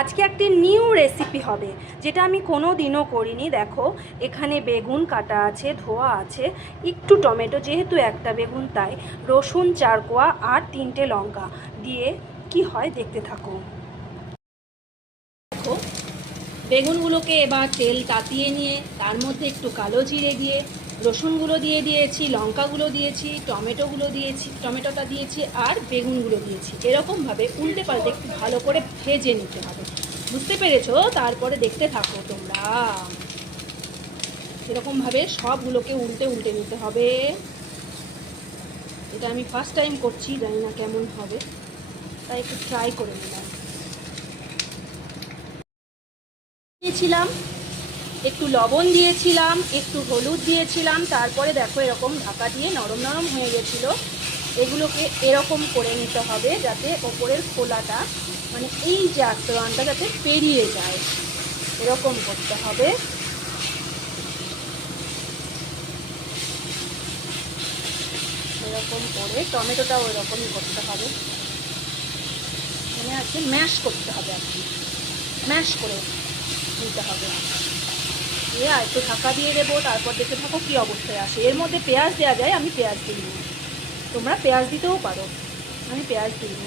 আজকে একটি new recipe হবে, যেটা আমি কোনো দিনও করিনি। দেখো, এখানে বেগুন কাটা আছে, ধোয়া আছে, একটু টমেটো, যেহেতু একটা বেগুন তাই, রসুন 4 কোয়া আর 3টে লঙ্কা দিয়ে কি হয় দেখতে থাকো। দেখো, বেগুনগুলোকে এবার তেল তাতিয়ে নিয়ে তার মধ্যে একটু কালো জিরে দিয়ে রসুনগুলো দিয়ে দিয়েছি, লঙ্কাগুলো দিয়েছি, টমেটোটা দিয়েছি আর বেগুনগুলো দিয়েছি। এরকমভাবে উল্টে পাল্টে একটু ভালো করে ভেজে নিতে হবে। বুঝতে পেরেছো? তারপরে দেখতে থাকো তোমরা। এরকমভাবে সবগুলোকে উল্টে উল্টে নিতে হবে। এটা আমি ফার্স্ট টাইম করছি, জানি না কেমন হবে, তাই একটু ট্রাই করে নিলাম। দিয়েছিলাম একটু লবণ, দিয়েছিলাম একটু হলুদ দিয়েছিলাম, তারপরে দেখো এরকম ঢাকা দিয়ে নরম নরম হয়ে গেছিলো। এগুলোকে এরকম করে নিতে হবে যাতে ওপরের খোলাটা, মানে এই যে আস্তরণটা যাতে পেরিয়ে যায়, এরকম করতে হবে। এরকম করে টমেটোটাও এরকমই করতে হবে, মানে আর কি ম্যাশ করতে হবে, আর কি ম্যাশ করে নিতে হবে। দিয়ে আর একটু ঢাকা দিয়ে দেবো, তারপর দেখে থাকো কী অবস্থায় আসে। এর মধ্যে পেঁয়াজ দেওয়া যায়, আমি পেঁয়াজ দিইনি, তোমরা পেঁয়াজ দিতেও পারো, আমি পেঁয়াজ দিইনি।